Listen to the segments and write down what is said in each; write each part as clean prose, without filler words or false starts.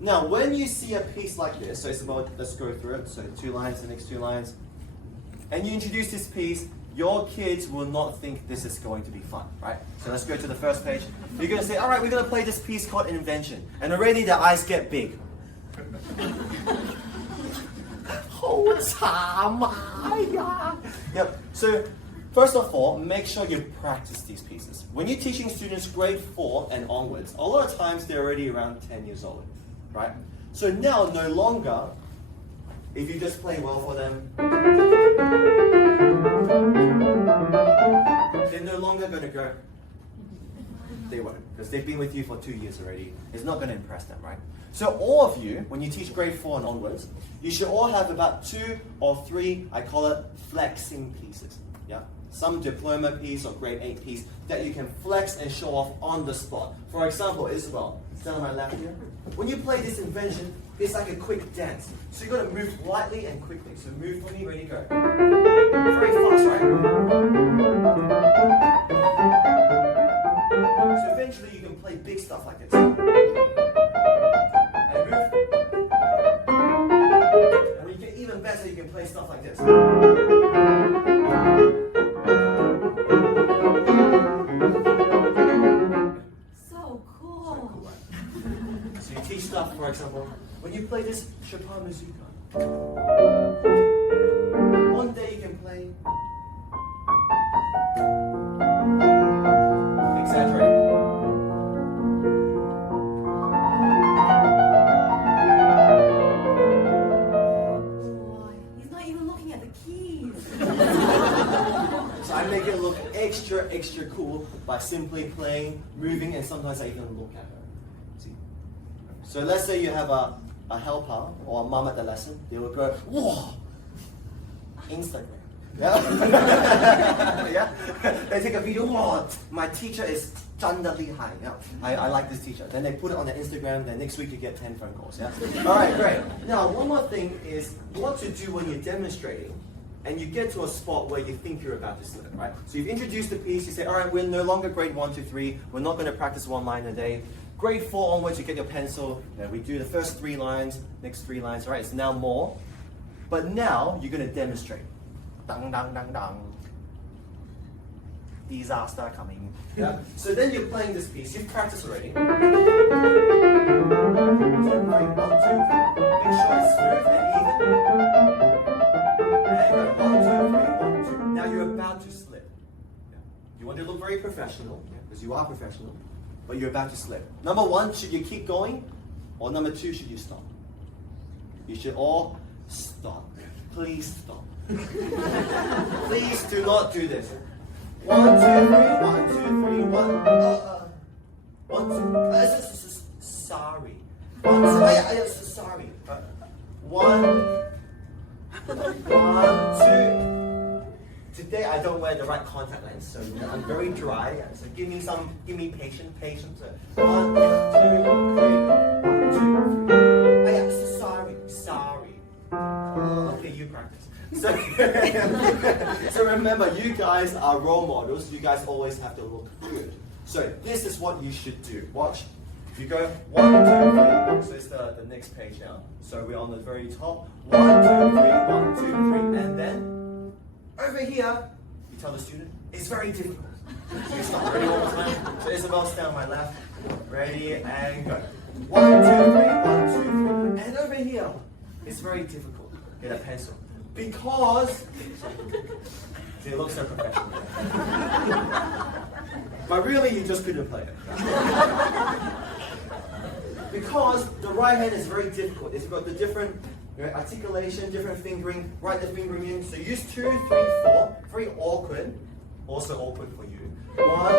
Now, when you see a piece like this, so it's about, let's go through it, so 2 lines, the next 2 lines, and you introduce this piece, your kids will not think this is going to be fun, right? So let's go to the first page. You're going to say, all right, we're going to play this piece called Invention. And already their eyes get big. Yep. So first of all, make sure you practice these pieces. When you're teaching students grade 4 and onwards, a lot of times they're already around 10 years old, right? So now, no longer, if you just play well for them, they're no longer going to go. They won't, because they've been with you for 2 years already. It's not going to impress them, right? So all of you, when you teach grade 4 and onwards, you should all have about 2 or 3, I call it flexing pieces. Yeah? Some diploma piece or grade 8 piece that you can flex and show off on the spot. For example, Isabel, stand on my left here. When you play this invention, it's like a quick dance. So you've got to move lightly and quickly. So move for me, ready, go. Very fast, right? So eventually you can play big stuff like this. And move. And when you get even better, you can play stuff like this. So cool. So you teach stuff, for example, when you play this Chopin Musica, one day you can play. Exaggerate. Boy, he's not even looking at the keys. So I make it look extra cool by simply playing, moving, and sometimes I even look at her. See? So let's say you have a helper or a mom at the lesson, they will go, whoa, Instagram. Yeah? Yeah? They take a video, whoa, my teacher is 真的厉害. Yeah? I like this teacher. Then they put it on their Instagram, then next week you get 10 phone calls. Yeah? Alright, great. Now, one more thing is what to do when you're demonstrating and you get to a spot where you think you're about to slip, right? So you've introduced the piece, you say, all right, we're no longer grade 1, 2, 3, we're not going to practice 1 line a day. Grade 4 onwards, you get your pencil, we do the first 3 lines, next 3 lines, all right, it's now more. But now, you're going to demonstrate. Dang, dang, dang, dang. Disaster coming. Yeah? So then you're playing this piece, you've practiced already. 2, 3, 1, 2, 3. Make sure it's smooth and even. And go 1, 2, 3, 1, 2. Now you're about to slip. Yeah. You want to look very professional, because you are professional, but you're about to slip. Number 1, should you keep going? Or number 2, should you stop? You should all stop. Please stop. Please do not do this. 1, 2, 3, 1, 2, 3, 1. 1, 2. Sorry. 1, 2. Sorry. 1, 2. Today I don't wear the right contact lens, so I'm very dry. So give me patience. 1, 2, 3. 1, 2, 3. Sorry. Okay, you practice. So remember, you guys are role models. You guys always have to look good. So this is what you should do. Watch. You go 1, 2, 3. So it's the next page now. So we're on the very top. 1, 2, 3. 1, 2, 3. And then over here, you tell the student, it's very difficult. So you stop. Ready one more time. So Isabel, stand on my left. Ready and go. 1, 2, 3. 1, 2, 3. And over here, it's very difficult. Get a pencil. Because they look so professional. But really, you just couldn't play it. Because the right hand is very difficult. It's got the different articulation, different fingering, right the fingering in. So use 2, 3, 4. Very awkward. Also awkward for you. 1,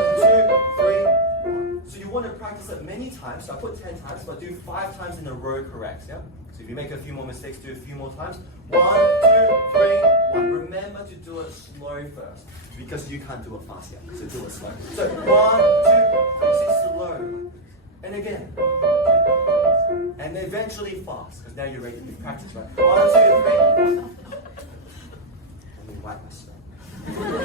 2, 3. So you want to practice it many times. So I put 10 times, but do 5 times in a row correct. Yeah? So if you make a few more mistakes, do a few more times. 1, 2, 3, 1. Remember to do it slow first, because you can't do it fast yet. So do it slow. So 1, 2, 3, slow. And again. And eventually fast, because now you're ready to practice, right? 1, 2, 3. Let me wipe my sweat.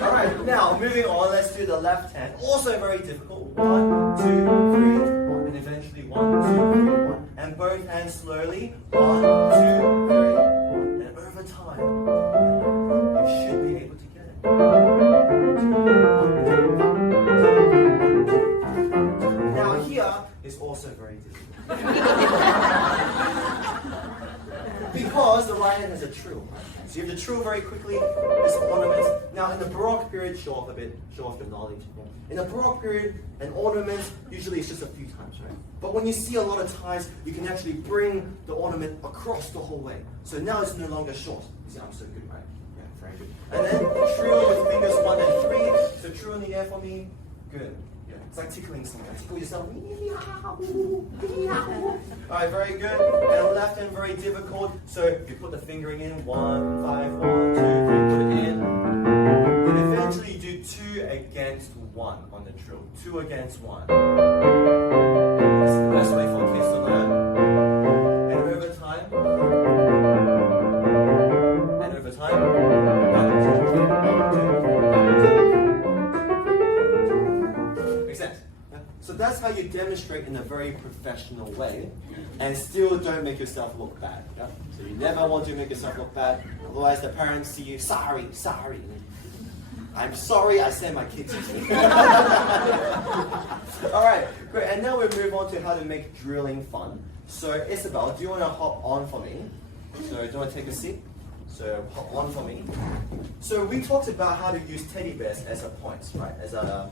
Alright, now moving on, let's do the left hand. Also very difficult. 1, 2, 3, 1. And eventually 1, 2, 3, 1. And both both hands slowly. 1, 2, 3, 1. And over time, you should be able to get it. Now here is also very difficult. Because the right hand has a trill. So you have to trill very quickly, this ornament. Now in the Baroque period, show off your knowledge. In the Baroque period, an ornament, usually it's just a few times, right? But when you see a lot of ties, you can actually bring the ornament across the whole way. So now it's no longer short. You see, I'm so good, right? Yeah, very good. And then trill with fingers 1 and 3. So trill in the air for me. Good. Yeah, it's like tickling someone. Tickle yourself. Alright, very good. And left hand, very difficult. So you put the fingering in. 1, 5, 1, 2, 3. Put it in. And eventually you do 2 against 1 on the trill. 2 against 1. That's the best way for kids to learn. And over time. And over time. 1, 2, 3, 1, 2, 3, 1, 2. Makes sense? So that's how you demonstrate in a very professional way and still don't make yourself look bad. Yeah? So you never want to make yourself look bad, otherwise the parents see you, sorry. I'm sorry I sent my kids to you. Alright, great. And now we'll move on to how to make drilling fun. So Isabel, do you want to hop on for me? So do you want to take a seat? So hop on for me. So we talked about how to use teddy bears as a points, right? As a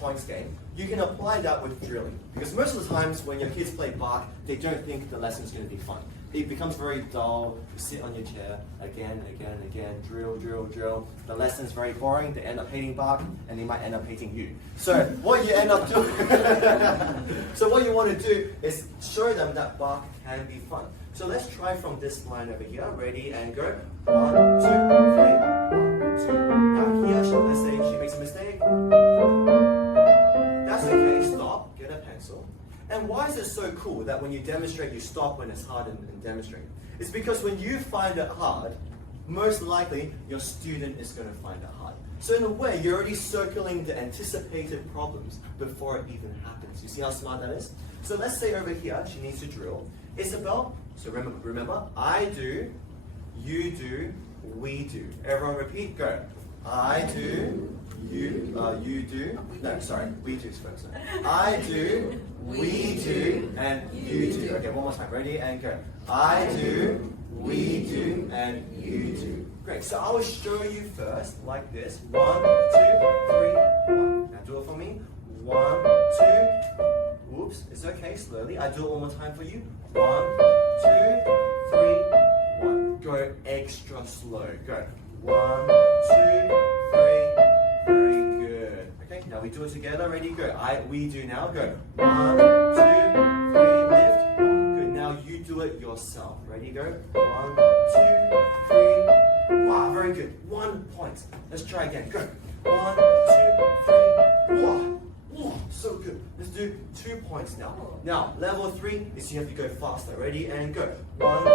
points game. You can apply that with drilling. Because most of the times when your kids play Bach, they don't think the lesson's going to be fun. It becomes very dull. You sit on your chair again, drill. The lesson's very boring. They end up hating Bach, and they might end up hating you. So what you end up doing, so what you want to do is show them that Bach can be fun. So let's try from this line over here. Ready and go. 1, 2, 3, 1, 2. Now here, let's say she makes a mistake. That's okay. Stop. Get a pencil. And why is it so cool that when you demonstrate, you stop when it's hard and demonstrate? It's because when you find it hard, most likely your student is going to find it hard. So in a way, you're already circling the anticipated problems before it even happens. You see how smart that is? So let's say over here, she needs to drill. Isabel, so remember, I do, you do, we do. Everyone repeat, go. I do, you do. No, sorry, we do first. I do, we do, and you do. Okay, one more time. Ready and go. I do, we do, and you do. Great. So I will show you first, like this. 1, 2, 3, 1. Now do it for me. 1, 2. Oops, it's okay. Slowly. I do it one more time for you. 1, 2, 3, 1. Go extra slow. Go. 1, 2, 3. Very good. Okay, now we do it together. Ready? Go. We do now. Go. 1, 2, 3. Lift. Good. Now you do it yourself. Ready? Go. 1, 2, 3. Wow, very good. 1 point. Let's try again. Go. 1, 2, 3. Wow. Whoa, so good. Let's do 2 points now. Now, level 3 is you have to go faster. Ready and go. 1, 2,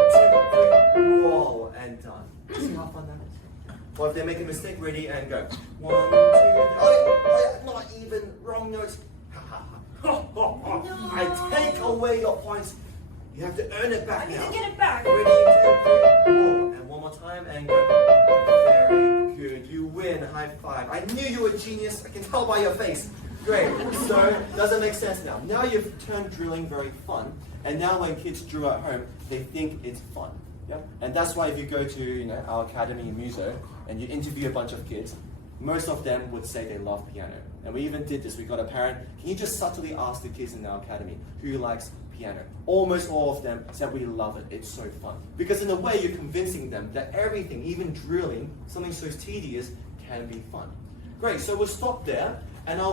3. Whoa, and done. See how fun that is? Or if they make a mistake, ready and go. 1, 2, 3. Oh, yeah, not even. Wrong notes. No. I take away your points. You have to earn it back I need now. to get it back. Ready, 2, 3. Oh, and one more time and go. Very good. You win. High five. I knew you were a genius. I can tell by your face. Great. So, does it make sense now? Now you've turned drilling very fun, and now when kids drill at home, they think it's fun. Yep. And that's why if you go to our academy in MUSO and you interview a bunch of kids, most of them would say they love piano. And we even did this. We got a parent. Can you just subtly ask the kids in our academy who likes piano? Almost all of them said we love it. It's so fun. Because in a way, you're convincing them that everything, even drilling, something so tedious, can be fun. Great. So we'll stop there, and I'll